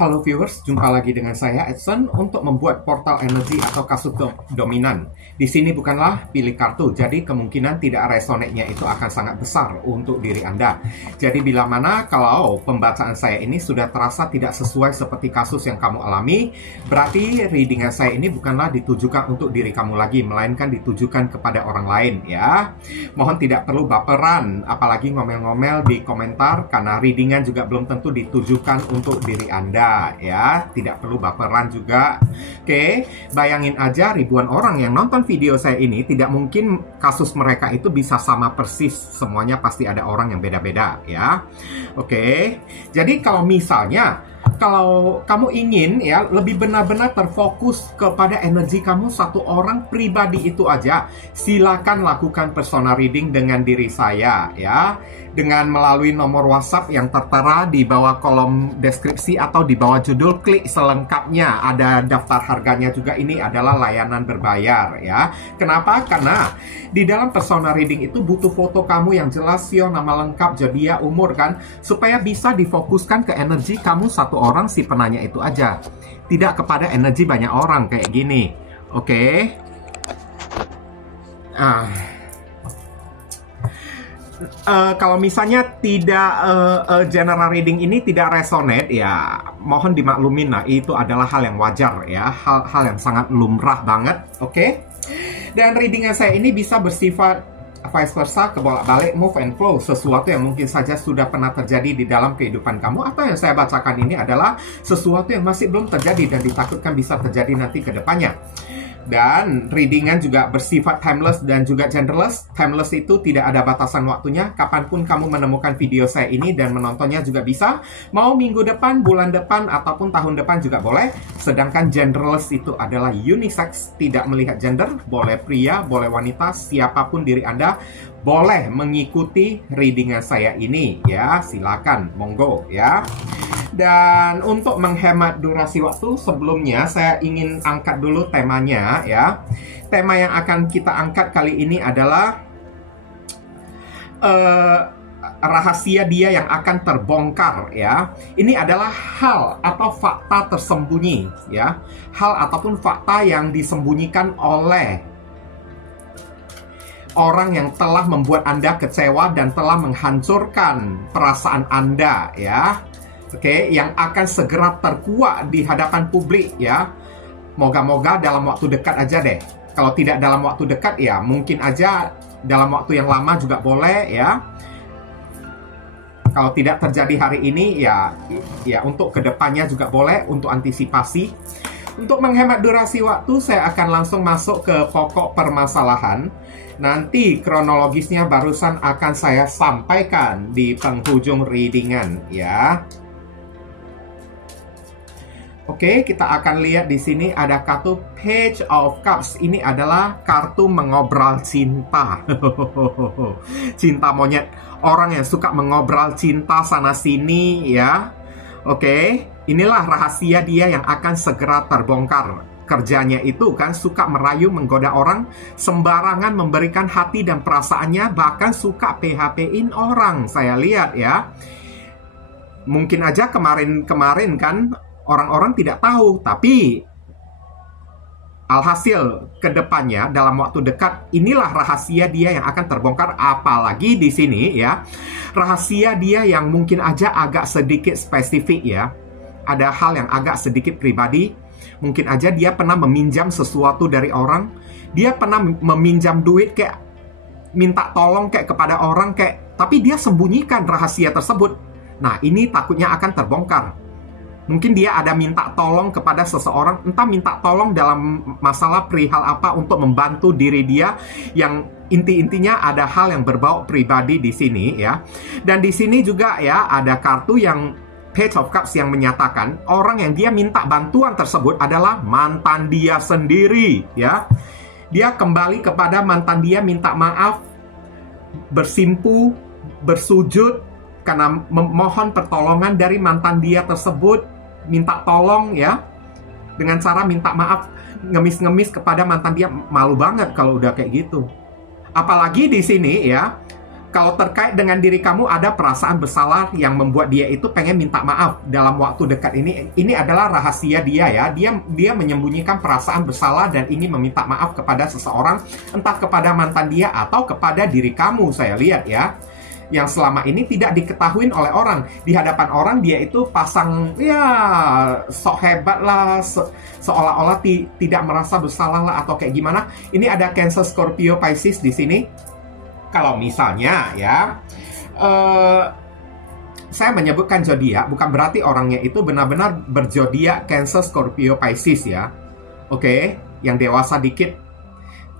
Halo viewers, jumpa lagi dengan saya Edson untuk membuat portal energi atau kasus dominan. Di sini bukanlah pilih kartu, jadi kemungkinan tidak resonate-nya itu akan sangat besar untuk diri Anda. Jadi bila mana kalau pembacaan saya ini sudah terasa tidak sesuai seperti kasus yang kamu alami, berarti readingan saya ini bukanlah ditujukan untuk diri kamu lagi, melainkan ditujukan kepada orang lain ya. Mohon tidak perlu baperan, apalagi ngomel-ngomel di komentar, karena readingan juga belum tentu ditujukan untuk diri Anda. Ya, tidak perlu baperan juga. Oke, bayangin aja ribuan orang yang nonton video saya ini, tidak mungkin kasus mereka itu bisa sama persis. Semuanya pasti ada orang yang beda-beda ya. Oke, jadi kalau misalnya kalau kamu ingin ya lebih benar-benar terfokus kepada energi kamu satu orang pribadi itu aja, silakan lakukan personal reading dengan diri saya ya, dengan melalui nomor WhatsApp yang tertera di bawah kolom deskripsi atau di bawah judul. Klik selengkapnya, ada daftar harganya juga. Ini adalah layanan berbayar ya. Kenapa? Karena di dalam personal reading itu butuh foto kamu yang jelas, sio, nama lengkap, zodiak, umur kan, supaya bisa difokuskan ke energi kamu satu orang si penanya itu aja, tidak kepada energi banyak orang kayak gini. Oke. Kalau misalnya tidak general reading ini tidak resonate ya, mohon dimaklumin. Nah, itu adalah hal yang wajar ya, hal yang sangat lumrah banget. Oke. Dan readingan saya ini bisa bersifat vice versa, kebolak-balik, move and flow, sesuatu yang mungkin saja sudah pernah terjadi di dalam kehidupan kamu, atau yang saya bacakan ini adalah sesuatu yang masih belum terjadi dan ditakutkan bisa terjadi nanti ke depannya. Dan readingan juga bersifat timeless dan juga genderless. Timeless itu tidak ada batasan waktunya, kapanpun kamu menemukan video saya ini dan menontonnya juga bisa. Mau minggu depan, bulan depan, ataupun tahun depan juga boleh. Sedangkan genderless itu adalah unisex, tidak melihat gender, boleh pria, boleh wanita, siapapun diri Anda boleh mengikuti readingan saya ini ya, silakan, monggo ya. Dan untuk menghemat durasi waktu, sebelumnya saya ingin angkat dulu temanya ya. Tema yang akan kita angkat kali ini adalah rahasia dia yang akan terbongkar ya. Ini adalah hal atau fakta tersembunyi ya. Hal ataupun fakta yang disembunyikan oleh orang yang telah membuat Anda kecewa dan telah menghancurkan perasaan Anda ya. Oke, yang akan segera terkuak di hadapan publik ya. Moga-moga dalam waktu dekat aja deh. Kalau tidak dalam waktu dekat ya mungkin aja dalam waktu yang lama juga boleh ya. Kalau tidak terjadi hari ini ya untuk kedepannya juga boleh, untuk antisipasi. Untuk menghemat durasi waktu, saya akan langsung masuk ke pokok permasalahan. Nanti kronologisnya barusan akan saya sampaikan di penghujung readingan ya. Oke, kita akan lihat di sini ada kartu Page of Cups. Ini adalah kartu mengobrol cinta. Cinta monyet. Orang yang suka mengobrol cinta sana sini ya. Oke, inilah rahasia dia yang akan segera terbongkar. Kerjanya itu kan suka merayu, menggoda orang, sembarangan memberikan hati dan perasaannya, bahkan suka PHP-in orang. Saya lihat ya. Mungkin aja kemarin kan orang-orang tidak tahu, tapi alhasil kedepannya dalam waktu dekat inilah rahasia dia yang akan terbongkar. Apalagi di sini ya, rahasia dia yang mungkin aja agak sedikit spesifik ya. Ada hal yang agak sedikit pribadi. Mungkin aja dia pernah meminjam sesuatu dari orang. Dia pernah meminjam duit kayak minta tolong kayak kepada orang kayak, tapi dia sembunyikan rahasia tersebut. Nah, ini takutnya akan terbongkar. Mungkin dia ada minta tolong kepada seseorang, entah minta tolong dalam masalah perihal apa untuk membantu diri dia, yang inti-intinya ada hal yang berbau pribadi di sini ya. Dan di sini juga ya ada kartu yang Page of Cups yang menyatakan orang yang dia minta bantuan tersebut adalah mantan dia sendiri ya. Dia kembali kepada mantan dia, minta maaf, bersimpu, bersujud karena memohon pertolongan dari mantan dia tersebut. Minta tolong ya, dengan cara minta maaf, ngemis-ngemis kepada mantan dia. Malu banget kalau udah kayak gitu. Apalagi di sini ya, Kalau terkait dengan diri kamu ada perasaan bersalah yang membuat dia itu pengen minta maaf dalam waktu dekat ini adalah rahasia dia ya. Dia menyembunyikan perasaan bersalah dan ingin meminta maaf kepada seseorang, entah kepada mantan dia atau kepada diri kamu, saya lihat ya. Yang selama ini tidak diketahui oleh orang. Di hadapan orang dia itu pasang ya sok hebat lah, seolah-olah tidak merasa bersalah lah atau kayak gimana. Ini ada Cancer, Scorpio, Pisces di sini. Kalau misalnya ya, saya menyebutkan zodiak bukan berarti orangnya itu benar-benar berzodiak Cancer, Scorpio, Pisces ya. Oke, yang dewasa dikit.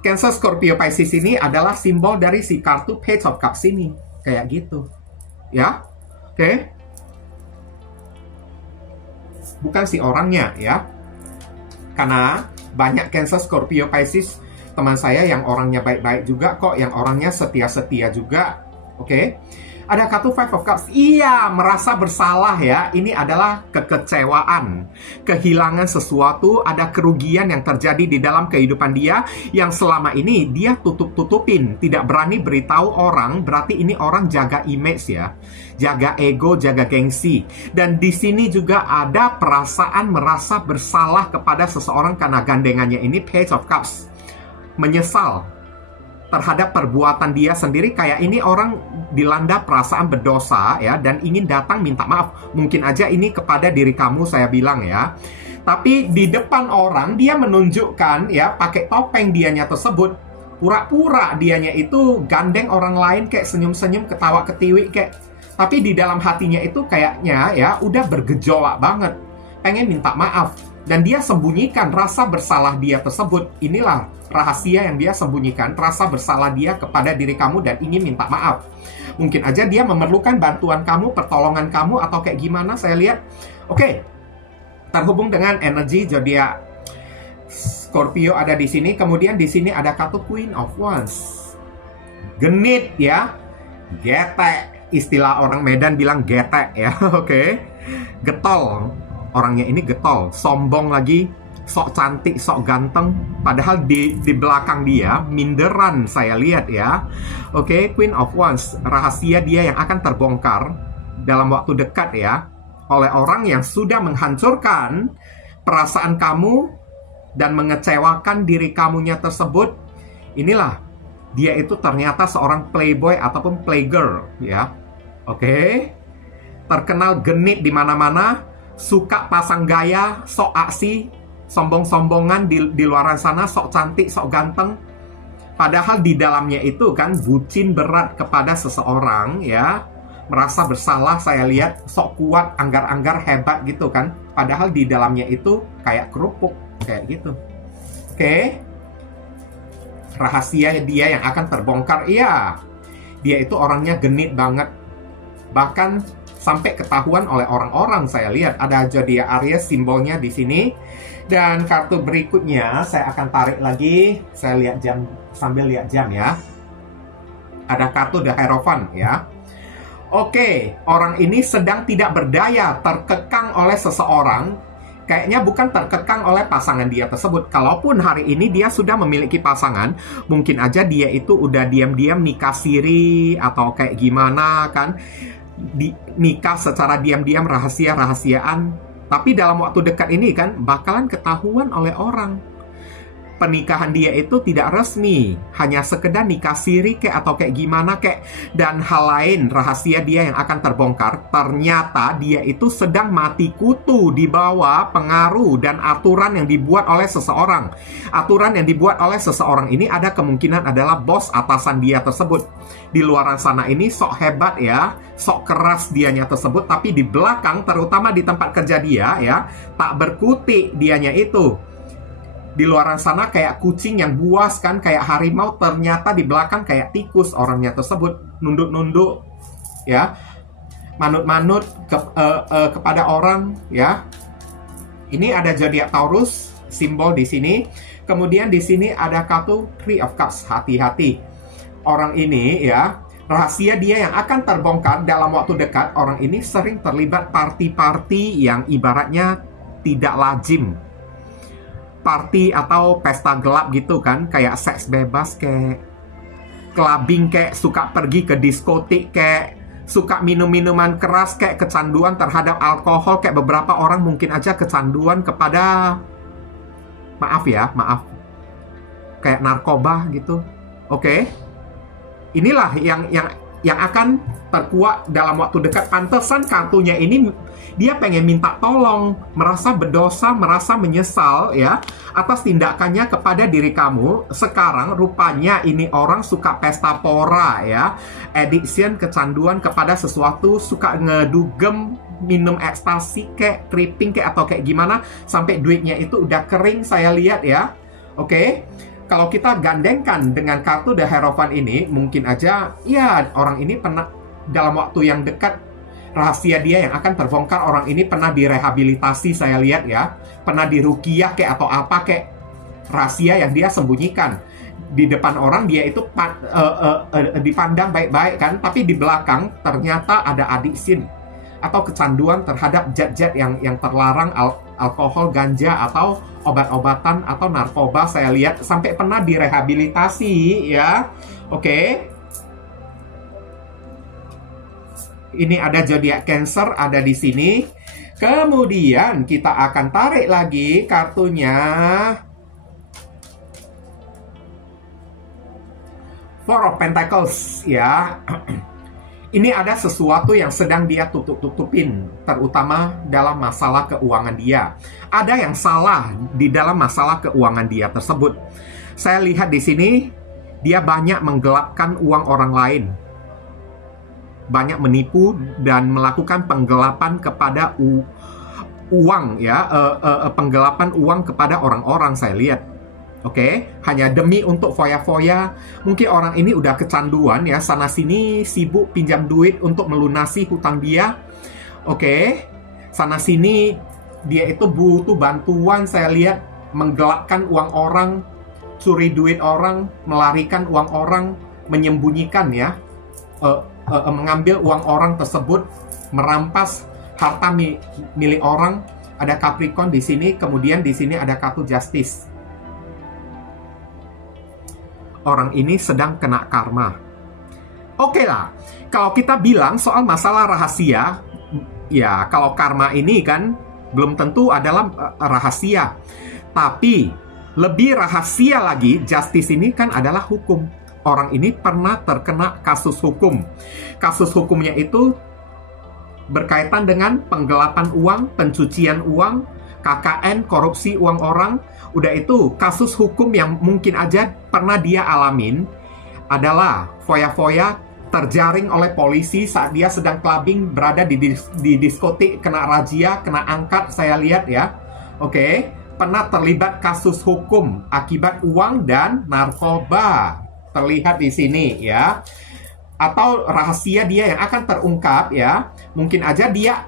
Cancer, Scorpio, Pisces ini adalah simbol dari si kartu Page of Cups ini, kayak gitu, ya. Oke, bukan si orangnya ya, karena banyak Cancer, Scorpio, Pisces teman saya yang orangnya baik-baik juga kok, yang orangnya setia-setia juga. Oke. Ada kartu Five of Cups. Iya, merasa bersalah ya. Ini adalah kekecewaan, kehilangan sesuatu, ada kerugian yang terjadi di dalam kehidupan dia yang selama ini dia tutup-tutupin, tidak berani beritahu orang. Berarti ini orang jaga image ya, jaga ego, jaga gengsi. Dan di sini juga ada perasaan merasa bersalah kepada seseorang karena gandengannya ini Page of Cups. Menyesal terhadap perbuatan dia sendiri, kayak ini orang dilanda perasaan berdosa ya, dan ingin datang minta maaf. Mungkin aja ini kepada diri kamu, saya bilang ya. Tapi di depan orang dia menunjukkan ya, pakai topeng dianya tersebut, pura-pura dianya itu gandeng orang lain, kayak senyum-senyum, ketawa-ketiwi kayak. Tapi di dalam hatinya itu kayaknya ya udah bergejolak banget, pengen minta maaf. Dan dia sembunyikan rasa bersalah dia tersebut. Inilah rahasia yang dia sembunyikan, rasa bersalah dia kepada diri kamu dan ingin minta maaf. Mungkin aja dia memerlukan bantuan kamu, pertolongan kamu, atau kayak gimana, saya lihat. Oke, terhubung dengan energi zodiak Scorpio ada di sini. Kemudian di sini ada kartu Queen of Wands. Genit ya, getek. Istilah orang Medan bilang getek ya. Oke. Getol. Orangnya ini getol, sombong lagi, sok cantik, sok ganteng. Padahal di belakang dia minderan, saya lihat ya. Oke, Queen of Wands, rahasia dia yang akan terbongkar dalam waktu dekat ya, oleh orang yang sudah menghancurkan perasaan kamu dan mengecewakan diri kamunya tersebut. Inilah, dia itu ternyata seorang playboy ataupun playgirl ya. Oke, terkenal genit di mana-mana, suka pasang gaya, sok aksi, sombong-sombongan di luaran sana, sok cantik, sok ganteng. Padahal di dalamnya itu kan bucin berat kepada seseorang ya. Merasa bersalah, saya lihat, sok kuat, anggar-anggar hebat gitu kan. Padahal di dalamnya itu kayak kerupuk, kayak gitu. Oke. Rahasia dia yang akan terbongkar, iya. Dia itu orangnya genit banget. Bahkan sampai ketahuan oleh orang-orang, saya lihat. Ada zodiak Aries simbolnya di sini. Dan kartu berikutnya saya akan tarik lagi. Saya lihat jam, sambil lihat jam ya. Ada kartu The Hierophant ya. Oke, orang ini sedang tidak berdaya, terkekang oleh seseorang. Kayaknya bukan terkekang oleh pasangan dia tersebut. Kalaupun hari ini dia sudah memiliki pasangan, mungkin aja dia itu udah diam-diam nikah siri atau kayak gimana kan. Nikah secara diam-diam, rahasia-rahasiaan. Tapi dalam waktu dekat ini kan bakalan ketahuan oleh orang. Pernikahan dia itu tidak resmi, hanya sekedar nikah siri kayak atau kayak gimana kayak. Dan hal lain, rahasia dia yang akan terbongkar. Ternyata dia itu sedang mati kutu di bawah pengaruh dan aturan yang dibuat oleh seseorang. Aturan yang dibuat oleh seseorang ini ada kemungkinan adalah bos atasan dia tersebut. Di luaran sana ini sok hebat ya, sok keras dianya tersebut, tapi di belakang, terutama di tempat kerja dia ya, tak berkutik dianya itu. Di luaran sana kayak kucing yang buas kan, kayak harimau, ternyata di belakang kayak tikus orangnya tersebut, nunduk-nunduk ya, manut-manut kepada orang ya. Ini ada zodiak Taurus, simbol di sini. Kemudian di sini ada kartu Three of Cups, hati-hati. Orang ini ya, rahasia dia yang akan terbongkar dalam waktu dekat. Orang ini sering terlibat party-party yang ibaratnya tidak lazim. Party atau pesta gelap gitu kan, kayak seks bebas, kayak clubbing kayak, suka pergi ke diskotik kayak, suka minum-minuman keras kayak, kecanduan terhadap alkohol kayak, beberapa orang mungkin aja kecanduan kepada, maaf, kayak narkoba gitu. Oke. Inilah yang akan terkuak dalam waktu dekat. Pantesan kartunya ini dia pengen minta tolong, merasa berdosa, merasa menyesal ya atas tindakannya kepada diri kamu. Sekarang rupanya ini orang suka pesta pora ya, addiction, kecanduan kepada sesuatu, suka ngedugem, minum ekstasi kayak, tripping kayak, atau kayak gimana, sampai duitnya itu udah kering saya lihat ya. Oke. Kalau kita gandengkan dengan kartu The Hierophant ini, mungkin aja ya orang ini pernah dalam waktu yang dekat, rahasia dia yang akan terbongkar. Orang ini pernah direhabilitasi saya lihat ya, pernah diruqyah kayak atau apa kayak, rahasia yang dia sembunyikan di depan orang. Dia itu dipandang baik-baik kan, tapi di belakang ternyata ada addiction atau kecanduan terhadap zat-zat yang terlarang, alkohol, ganja, atau obat-obatan, atau narkoba. Saya lihat sampai pernah direhabilitasi ya. Oke. Ini ada zodiak Cancer ada di sini. Kemudian kita akan tarik lagi kartunya. Four of Pentacles ya. Ini ada sesuatu yang sedang dia tutup-tutupin, terutama dalam masalah keuangan dia. Ada yang salah di dalam masalah keuangan dia tersebut. Saya lihat di sini, dia banyak menggelapkan uang orang lain. Banyak menipu dan melakukan penggelapan kepada uang ya, penggelapan uang kepada orang-orang saya lihat. Oke, hanya demi untuk foya-foya. Mungkin orang ini udah kecanduan ya, sana-sini sibuk pinjam duit untuk melunasi hutang dia. Oke, sana-sini dia itu butuh bantuan, saya lihat, menggelapkan uang orang, curi duit orang, melarikan uang orang, menyembunyikan ya, mengambil uang orang tersebut, merampas harta milik orang. Ada Capricorn di sini, kemudian di sini ada kartu Justice. Orang ini sedang kena karma. Oke lah, kalau kita bilang soal masalah rahasia, ya kalau karma ini kan belum tentu adalah rahasia. Tapi lebih rahasia lagi, justice ini kan adalah hukum. Orang ini pernah terkena kasus hukum. Kasus hukumnya itu berkaitan dengan penggelapan uang, pencucian uang, KKN, korupsi uang orang. Udah itu, kasus hukum yang mungkin aja pernah dia alamin adalah foya-foya, terjaring oleh polisi saat dia sedang clubbing, berada di diskotik, kena razia, kena angkat, saya lihat ya. Oke, pernah terlibat kasus hukum akibat uang dan narkoba. Terlihat di sini ya. Atau rahasia dia yang akan terungkap ya. Mungkin aja dia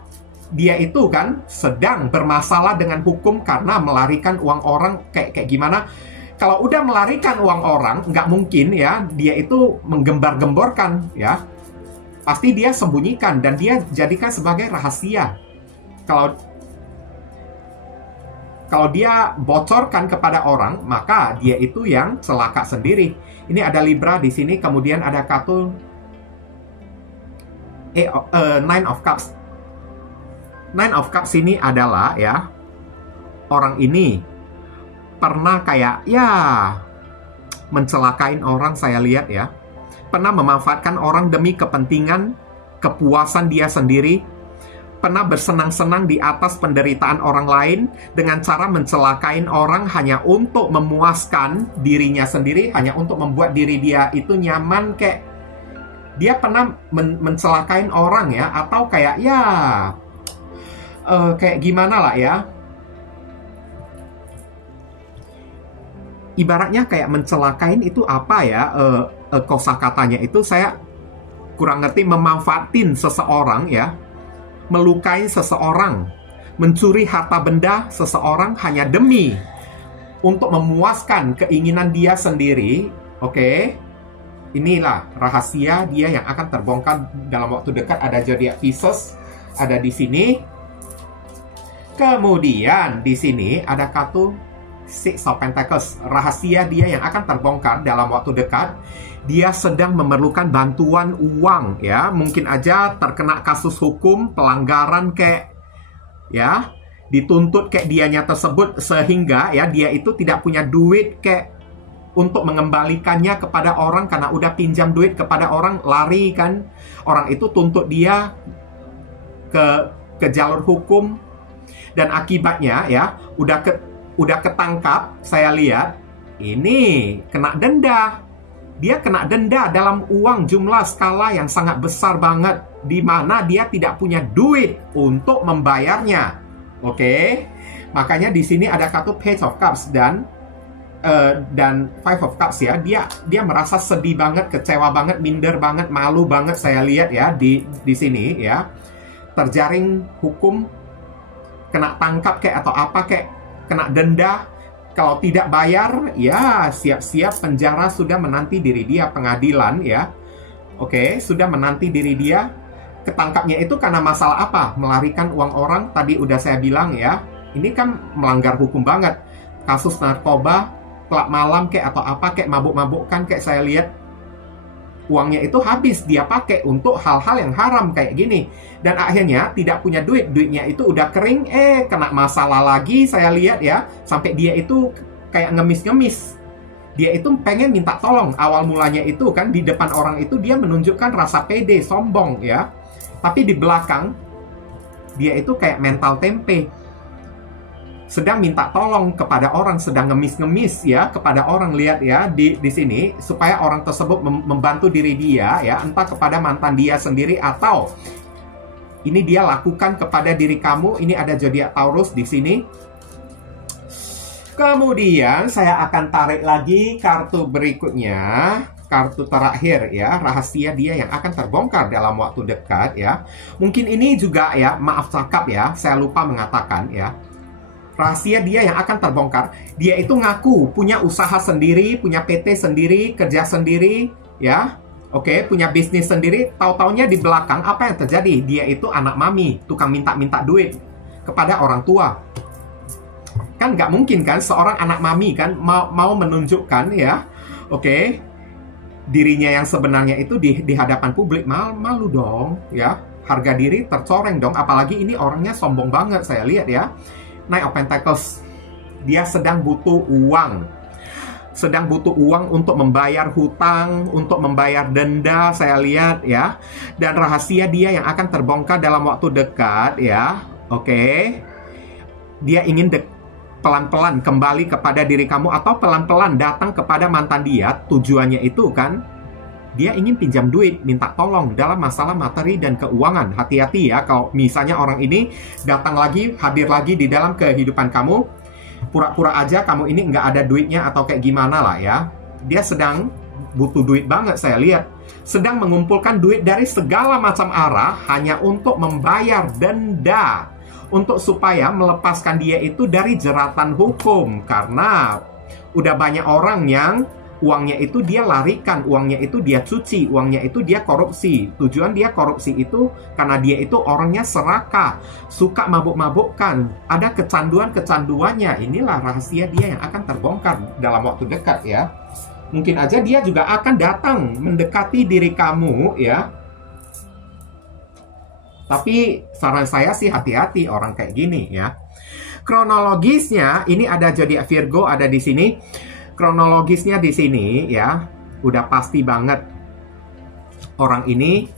itu kan sedang bermasalah dengan hukum karena melarikan uang orang kayak gimana. Kalau udah melarikan uang orang, nggak mungkin ya dia itu menggembar-gemborkan ya. Pasti dia sembunyikan dan dia jadikan sebagai rahasia. Kalau dia bocorkan kepada orang, maka dia itu yang celaka sendiri. Ini ada Libra di sini, kemudian ada kartu Nine of Cups. Nine of Cups ini adalah ya, orang ini pernah kayak ya mencelakain orang, saya lihat ya. Pernah memanfaatkan orang demi kepentingan, kepuasan dia sendiri. Pernah bersenang-senang di atas penderitaan orang lain dengan cara mencelakain orang hanya untuk memuaskan dirinya sendiri, hanya untuk membuat diri dia itu nyaman. Kayak dia pernah mencelakain orang ya, atau kayak ya kayak gimana lah ya, ibaratnya kayak mencelakain itu apa ya, kosakatanya itu saya kurang ngerti. Memanfaatin seseorang ya, melukai seseorang, mencuri harta benda seseorang hanya demi untuk memuaskan keinginan dia sendiri. Oke, inilah rahasia dia yang akan terbongkar dalam waktu dekat. Ada zodiak Pisces ada di sini. Kemudian di sini ada kartu Six of Pentacles, rahasia dia yang akan terbongkar dalam waktu dekat. Dia sedang memerlukan bantuan uang, ya. Mungkin aja terkena kasus hukum, pelanggaran kayak, ya, dituntut kayak dianya tersebut, sehingga ya dia itu tidak punya duit kayak untuk mengembalikannya kepada orang karena udah pinjam duit kepada orang, lari kan. Orang itu tuntut dia ke jalur hukum, dan akibatnya ya udah ketangkap. Saya lihat ini kena denda. Dia kena denda dalam uang jumlah skala yang sangat besar banget, di mana dia tidak punya duit untuk membayarnya. Oke, makanya di sini ada kartu Page of Cups dan Five of Cups ya. Dia merasa sedih banget, kecewa banget, minder banget, malu banget. Saya lihat ya di sini ya, terjaring hukum, kena tangkap kayak atau apa kayak, kena denda. Kalau tidak bayar, ya siap-siap penjara sudah menanti diri dia, pengadilan ya. Oke, sudah menanti diri dia. Ketangkapnya itu karena masalah apa? Melarikan uang orang, tadi udah saya bilang ya. Ini kan melanggar hukum banget. Kasus narkoba, klub malam kayak atau apa kayak, mabuk-mabukkan kayak, saya lihat uangnya itu habis dia pakai untuk hal-hal yang haram kayak gini. Dan akhirnya tidak punya duit, duitnya itu udah kering, kena masalah lagi. Saya lihat ya, sampai dia itu kayak ngemis-ngemis. Dia itu pengen minta tolong. Awal mulanya itu kan di depan orang itu dia menunjukkan rasa pede, sombong ya. Tapi di belakang dia itu kayak mental tempe, sedang minta tolong kepada orang, sedang ngemis-ngemis ya kepada orang. Lihat ya di sini, supaya orang tersebut membantu diri dia ya, entah kepada mantan dia sendiri atau ini dia lakukan kepada diri kamu. Ini ada zodiak Taurus di sini. Kemudian saya akan tarik lagi kartu berikutnya, kartu terakhir ya, rahasia dia yang akan terbongkar dalam waktu dekat ya. Mungkin ini juga ya, maaf cakap ya, saya lupa mengatakan ya. Rahasia dia yang akan terbongkar. Dia itu ngaku punya usaha sendiri, punya PT sendiri, kerja sendiri, ya. Oke, punya bisnis sendiri. Tahu-taunya di belakang apa yang terjadi? Dia itu anak mami, tukang minta-minta duit kepada orang tua. Kan nggak mungkin kan seorang anak mami kan mau menunjukkan ya, oke, dirinya yang sebenarnya itu di hadapan publik. Malu dong, ya. Harga diri tercoreng dong. Apalagi ini orangnya sombong banget, saya lihat ya. Knight of Pentacles, dia sedang butuh uang. Sedang butuh uang untuk membayar hutang, untuk membayar denda, saya lihat ya. Dan rahasia dia yang akan terbongkar dalam waktu dekat ya. Oke. Dia ingin pelan-pelan kembali kepada diri kamu, atau pelan-pelan datang kepada mantan dia. Tujuannya itu kan dia ingin pinjam duit, minta tolong dalam masalah materi dan keuangan. Hati-hati ya, kalau misalnya orang ini datang lagi, hadir lagi di dalam kehidupan kamu, pura-pura aja kamu ini nggak ada duitnya atau kayak gimana lah ya. Dia sedang butuh duit banget, saya lihat. Sedang mengumpulkan duit dari segala macam arah hanya untuk membayar denda, untuk supaya melepaskan dia itu dari jeratan hukum. Karena udah banyak orang yang uangnya itu dia larikan, uangnya itu dia cuci, uangnya itu dia korupsi. Tujuan dia korupsi itu karena dia itu orangnya serakah, suka mabuk-mabukkan, ada kecanduan-kecanduannya. Inilah rahasia dia yang akan terbongkar dalam waktu dekat ya. Mungkin aja dia juga akan datang mendekati diri kamu ya. Tapi saran saya sih hati-hati orang kayak gini ya. Kronologisnya ini ada zodiak Virgo ada di sini. Kronologisnya di sini ya, udah pasti banget orang ini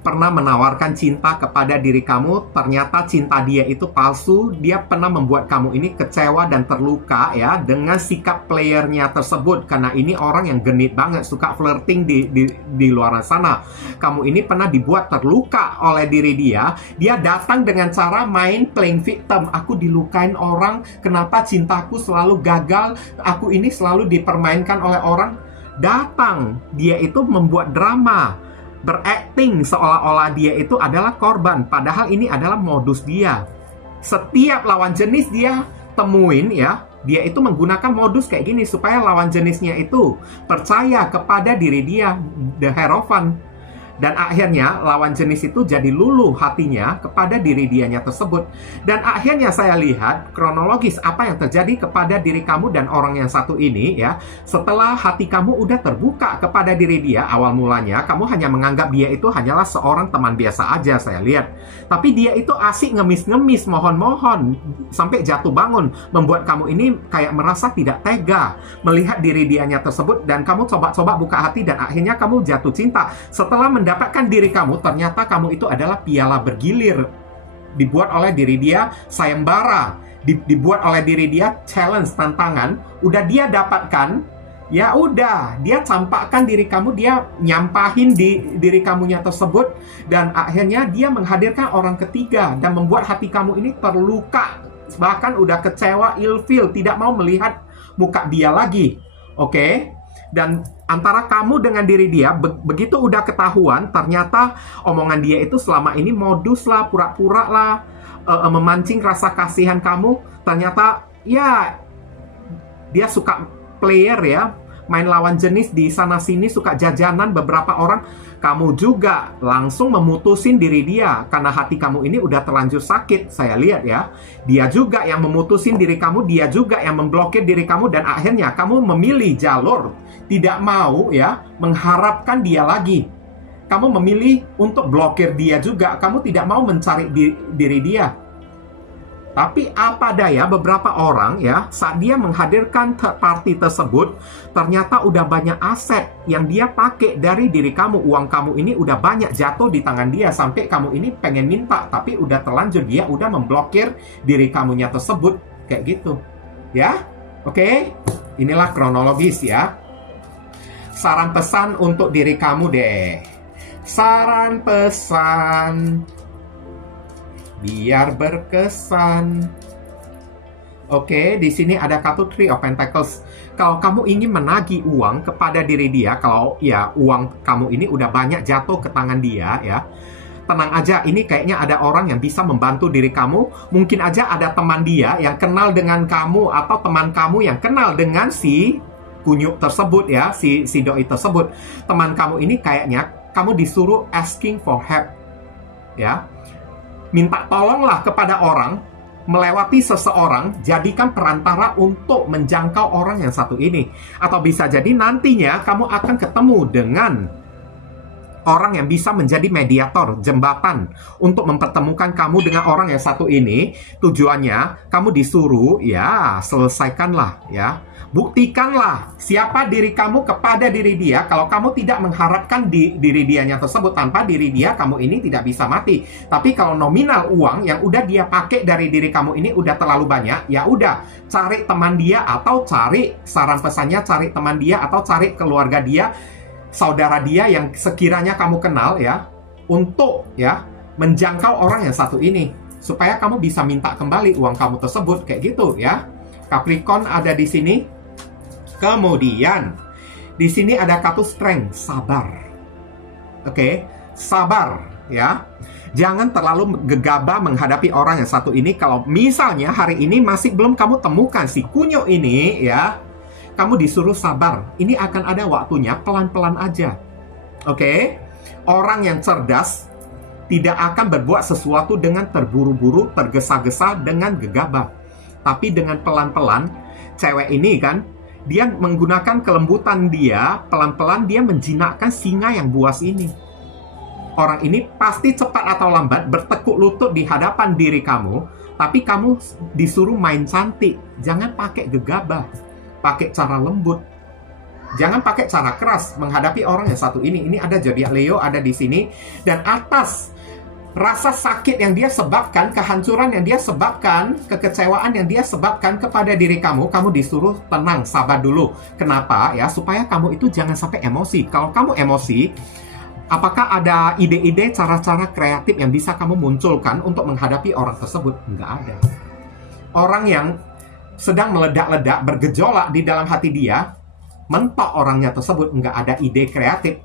pernah menawarkan cinta kepada diri kamu. Ternyata cinta dia itu palsu. Dia pernah membuat kamu ini kecewa dan terluka ya dengan sikap playernya tersebut. Karena ini orang yang genit banget, suka flirting di luar sana. Kamu ini pernah dibuat terluka oleh diri dia. Dia datang dengan cara main playing victim. Aku dilukain orang, kenapa cintaku selalu gagal? Aku ini selalu dipermainkan oleh orang. Datang, dia itu membuat drama, berakting seolah-olah dia itu adalah korban. Padahal ini adalah modus dia. Setiap lawan jenis dia temuin ya, dia itu menggunakan modus kayak gini supaya lawan jenisnya itu percaya kepada diri dia, the Hierophant. Dan akhirnya lawan jenis itu jadi luluh hatinya kepada diri dianya tersebut. Dan akhirnya saya lihat kronologis apa yang terjadi kepada diri kamu dan orang yang satu ini ya. Setelah hati kamu udah terbuka kepada diri dia, awal mulanya kamu hanya menganggap dia itu hanyalah seorang teman biasa aja, saya lihat. Tapi dia itu asik ngemis-ngemis, mohon-mohon, sampai jatuh bangun, membuat kamu ini kayak merasa tidak tega melihat diri dianya tersebut. Dan kamu coba-coba buka hati dan akhirnya kamu jatuh cinta. Setelah mendapatkan diri kamu, ternyata kamu itu adalah piala bergilir. Dibuat oleh diri dia sayembara, dibuat oleh diri dia challenge, tantangan. Udah dia dapatkan, ya udah, dia campakkan diri kamu, dia nyampahin di diri kamunya tersebut. Dan akhirnya dia menghadirkan orang ketiga dan membuat hati kamu ini terluka. Bahkan udah kecewa, ilfil, tidak mau melihat muka dia lagi. Oke? Dan antara kamu dengan diri dia, begitu udah ketahuan, ternyata omongan dia itu selama ini modus lah, pura-pura lah, memancing rasa kasihan kamu. Ternyata, ya, dia suka player ya, main lawan jenis di sana-sini, suka jajanan beberapa orang. Kamu juga langsung memutusin diri dia, karena hati kamu ini udah terlanjur sakit, saya lihat ya. Dia juga yang memutusin diri kamu, dia juga yang memblokir diri kamu. Dan akhirnya kamu memilih jalur tidak mau ya mengharapkan dia lagi. Kamu memilih untuk blokir dia juga. Kamu tidak mau mencari diri dia. Tapi apa daya beberapa orang ya, saat dia menghadirkan third party tersebut, ternyata udah banyak aset yang dia pakai dari diri kamu. Uang kamu ini udah banyak jatuh di tangan dia, sampai kamu ini pengen minta, tapi udah terlanjur dia udah memblokir diri kamunya tersebut. Kayak gitu. Ya, oke? Inilah kronologis ya. Saran pesan untuk diri kamu deh. Saran pesan biar berkesan. Oke, di sini ada kartu Three of Pentacles. Kalau kamu ingin menagih uang kepada diri dia, kalau ya uang kamu ini udah banyak jatuh ke tangan dia ya, tenang aja, ini kayaknya ada orang yang bisa membantu diri kamu. Mungkin aja ada teman dia yang kenal dengan kamu, atau teman kamu yang kenal dengan si kunyuk tersebut ya, si doi tersebut. Teman kamu ini kayaknya kamu disuruh asking for help ya. Minta tolonglah kepada orang, melewati seseorang, jadikan perantara untuk menjangkau orang yang satu ini. Atau bisa jadi nantinya kamu akan ketemu dengan orang yang bisa menjadi mediator, jembatan untuk mempertemukan kamu dengan orang yang satu ini. Tujuannya kamu disuruh ya selesaikanlah ya. Buktikanlah siapa diri kamu kepada diri dia. Kalau kamu tidak mengharapkan diri dianya tersebut, tanpa diri dia kamu ini tidak bisa mati. Tapi kalau nominal uang yang udah dia pakai dari diri kamu ini udah terlalu banyak, ya udah cari teman dia, atau cari saran pesannya, cari teman dia, atau cari keluarga dia, saudara dia yang sekiranya kamu kenal ya, untuk ya menjangkau orang yang satu ini, supaya kamu bisa minta kembali uang kamu tersebut. Kayak gitu ya. Capricorn ada di sini. Kemudian di sini ada kartu Strength, sabar. Oke, sabar ya. Jangan terlalu gegabah menghadapi orang yang satu ini. Kalau misalnya hari ini masih belum kamu temukan si kunyuk ini ya, kamu disuruh sabar. Ini akan ada waktunya, pelan-pelan aja. Oke? Orang yang cerdas tidak akan berbuat sesuatu dengan terburu-buru, tergesa-gesa, dengan gegabah. Tapi dengan pelan-pelan, cewek ini kan, dia menggunakan kelembutan dia, pelan-pelan dia menjinakkan singa yang buas ini. Orang ini pasti cepat atau lambat bertekuk lutut di hadapan diri kamu, tapi kamu disuruh main cantik. Jangan pakai gegabah, pakai cara lembut. Jangan pakai cara keras menghadapi orang yang satu ini. Ini ada zodiak Leo ada di sini, dan atas rasa sakit yang dia sebabkan, kehancuran yang dia sebabkan, kekecewaan yang dia sebabkan kepada diri kamu, kamu disuruh tenang, sabar dulu. Kenapa ya? Supaya kamu itu jangan sampai emosi. Kalau kamu emosi, apakah ada ide-ide, cara-cara kreatif yang bisa kamu munculkan untuk menghadapi orang tersebut? Nggak ada. Orang yang sedang meledak-ledak, bergejolak di dalam hati dia, mentok orangnya tersebut, nggak ada ide kreatif.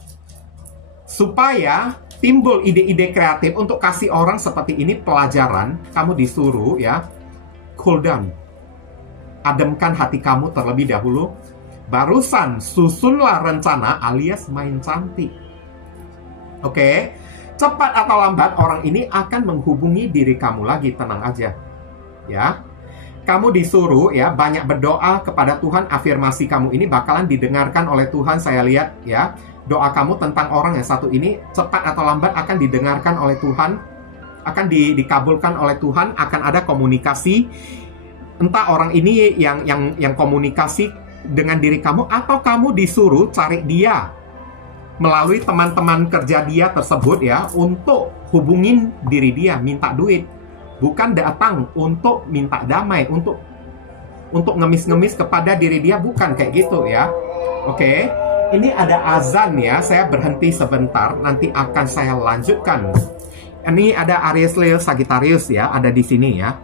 Supaya timbul ide-ide kreatif untuk kasih orang seperti ini pelajaran, kamu disuruh ya, cool down. Ademkan hati kamu terlebih dahulu. Barusan susunlah rencana alias main cantik. Oke, cepat atau lambat orang ini akan menghubungi diri kamu lagi, tenang aja. Ya. Kamu disuruh ya banyak berdoa kepada Tuhan, afirmasi kamu ini bakalan didengarkan oleh Tuhan. Saya lihat ya, doa kamu tentang orang yang satu ini cepat atau lambat akan didengarkan oleh Tuhan, akan dikabulkan oleh Tuhan, akan ada komunikasi. Entah orang ini yang komunikasi dengan diri kamu atau kamu disuruh cari dia melalui teman-teman kerja dia tersebut ya, untuk hubungin diri dia, minta duit. Bukan datang untuk minta damai, untuk ngemis-ngemis kepada diri dia, bukan kayak gitu ya. Oke, ini ada azan ya, saya berhenti sebentar, nanti akan saya lanjutkan. Ini ada Aries, Leo, Sagittarius ya, ada di sini ya.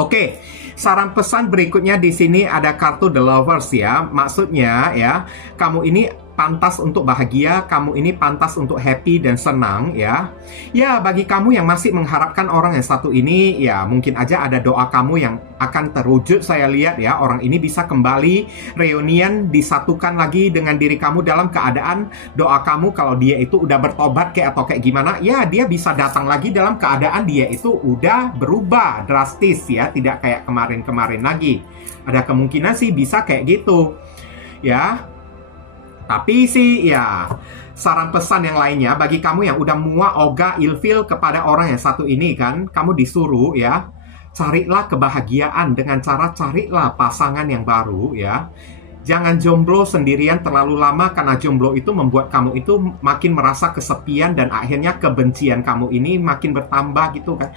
Oke, saran pesan berikutnya di sini ada kartu The Lovers ya. Maksudnya ya, kamu ini pantas untuk bahagia, kamu ini pantas untuk happy dan senang ya. Ya, bagi kamu yang masih mengharapkan orang yang satu ini, ya mungkin aja ada doa kamu yang akan terwujud. Saya lihat ya, orang ini bisa kembali reunian, disatukan lagi dengan diri kamu dalam keadaan doa kamu kalau dia itu udah bertobat kayak atau kayak gimana, ya dia bisa datang lagi dalam keadaan dia itu udah berubah drastis ya, tidak kayak kemarin-kemarin lagi. Ada kemungkinan sih bisa kayak gitu ya. Tapi sih ya, saran pesan yang lainnya bagi kamu yang udah muak, ogah, ilfil kepada orang yang satu ini kan, kamu disuruh ya, carilah kebahagiaan dengan cara carilah pasangan yang baru ya. Jangan jomblo sendirian terlalu lama, karena jomblo itu membuat kamu itu makin merasa kesepian dan akhirnya kebencian kamu ini makin bertambah gitu kan.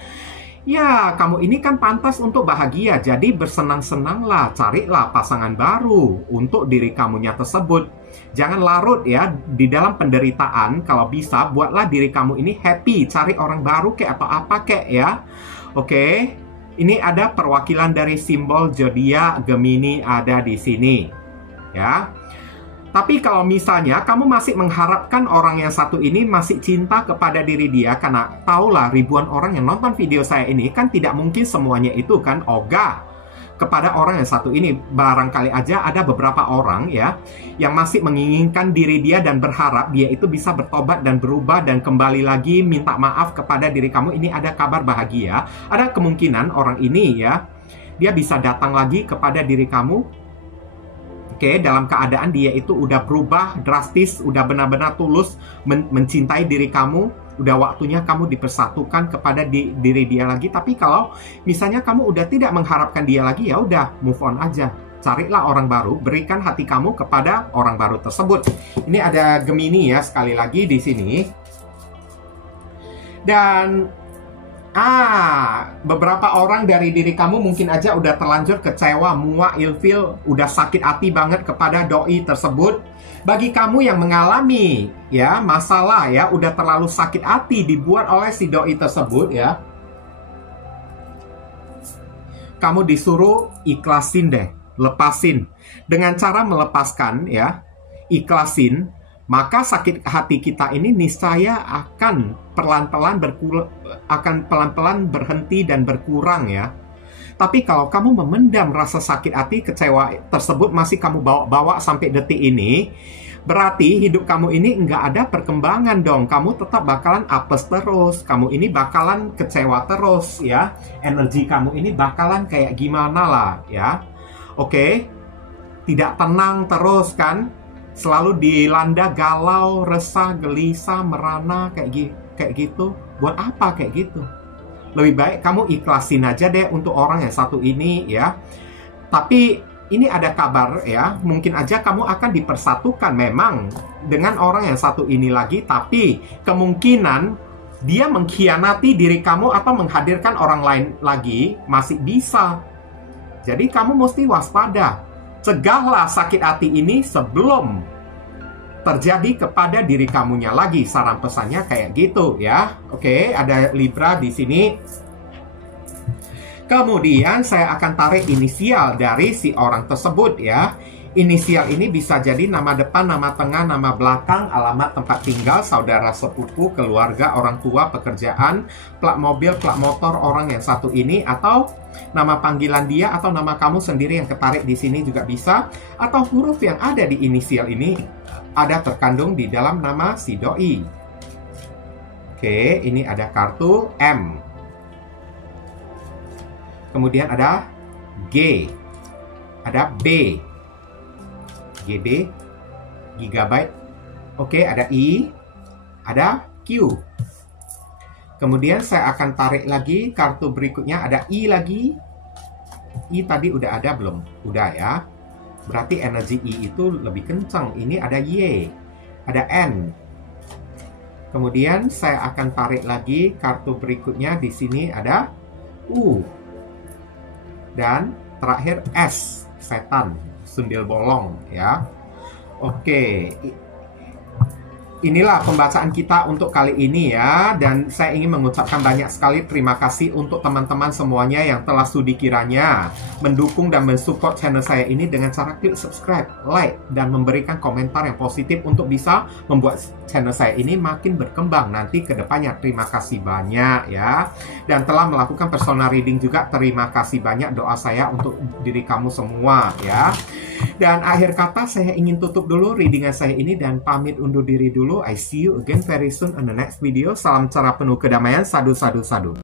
Ya, kamu ini kan pantas untuk bahagia, jadi bersenang-senanglah, carilah pasangan baru untuk diri kamunya tersebut. Jangan larut ya di dalam penderitaan, kalau bisa buatlah diri kamu ini happy, cari orang baru kayak atau apa kayak ya. Oke, ini ada perwakilan dari simbol zodiak Gemini ada di sini ya. Tapi kalau misalnya kamu masih mengharapkan orang yang satu ini masih cinta kepada diri dia, karena tahulah ribuan orang yang nonton video saya ini kan tidak mungkin semuanya itu kan ogah kepada orang yang satu ini. Barangkali aja ada beberapa orang ya yang masih menginginkan diri dia dan berharap dia itu bisa bertobat dan berubah dan kembali lagi minta maaf kepada diri kamu. Ini ada kabar bahagia, ada kemungkinan orang ini ya, dia bisa datang lagi kepada diri kamu. Oke, dalam keadaan dia itu udah berubah drastis, udah benar-benar tulus mencintai diri kamu, udah waktunya kamu dipersatukan kepada diri dia lagi. Tapi kalau misalnya kamu udah tidak mengharapkan dia lagi, ya udah move on aja. Carilah orang baru, berikan hati kamu kepada orang baru tersebut. Ini ada Gemini ya, sekali lagi di sini. Dan beberapa orang dari diri kamu mungkin aja udah terlanjur kecewa, muak, ilfil, udah sakit hati banget kepada doi tersebut. Bagi kamu yang mengalami ya masalah ya, udah terlalu sakit hati dibuat oleh si doi tersebut ya, kamu disuruh ikhlasin deh, lepasin. Dengan cara melepaskan ya, ikhlasin, maka sakit hati kita ini niscaya akan pelan-pelan berhenti dan berkurang ya. Tapi kalau kamu memendam rasa sakit hati, kecewa tersebut masih kamu bawa sampai detik ini, berarti hidup kamu ini nggak ada perkembangan dong. Kamu tetap bakalan apes terus, kamu ini bakalan kecewa terus ya. Energi kamu ini bakalan kayak gimana lah ya. Oke, tidak tenang terus kan, selalu dilanda galau, resah, gelisah, merana kayak gitu. Buat apa kayak gitu? Lebih baik kamu ikhlasin aja deh untuk orang yang satu ini ya. Tapi ini ada kabar ya, mungkin aja kamu akan dipersatukan memang dengan orang yang satu ini lagi, tapi kemungkinan dia mengkhianati diri kamu atau menghadirkan orang lain lagi masih bisa. Jadi kamu mesti waspada. Cegahlah sakit hati ini sebelum terjadi kepada diri kamunya lagi. Saran pesannya kayak gitu ya. Oke, ada Libra di sini. Kemudian saya akan tarik inisial dari si orang tersebut ya. Inisial ini bisa jadi nama depan, nama tengah, nama belakang, alamat tempat tinggal, saudara sepupu, keluarga, orang tua, pekerjaan, plat mobil, plat motor orang yang satu ini, atau nama panggilan dia atau nama kamu sendiri yang ketarik di sini juga bisa, atau huruf yang ada di inisial ini ada terkandung di dalam nama si doi. Oke, ini ada kartu M. Kemudian ada G. Ada B. GB. Gigabyte. Oke, ada I. Ada Q. Kemudian saya akan tarik lagi kartu berikutnya. Ada I lagi. I tadi udah ada belum? Udah ya. Berarti energi I itu lebih kencang. Ini ada Y. Ada N. Kemudian saya akan tarik lagi kartu berikutnya. Di sini ada U. Dan terakhir S. Setan. Sundil bolong ya. Oke. Inilah pembacaan kita untuk kali ini ya. Dan saya ingin mengucapkan banyak sekali terima kasih untuk teman-teman semuanya yang telah sudi kiranya mendukung dan mensupport channel saya ini dengan cara klik subscribe, like, dan memberikan komentar yang positif untuk bisa membuat channel saya ini makin berkembang nanti ke depannya. Terima kasih banyak ya. Dan telah melakukan personal reading juga. Terima kasih banyak, doa saya untuk diri kamu semua ya. Dan akhir kata saya ingin tutup dulu readingan saya ini dan pamit undur diri dulu. I see you again very soon on the next video. Salam cara penuh kedamaian. Sadu, sadu, sadu.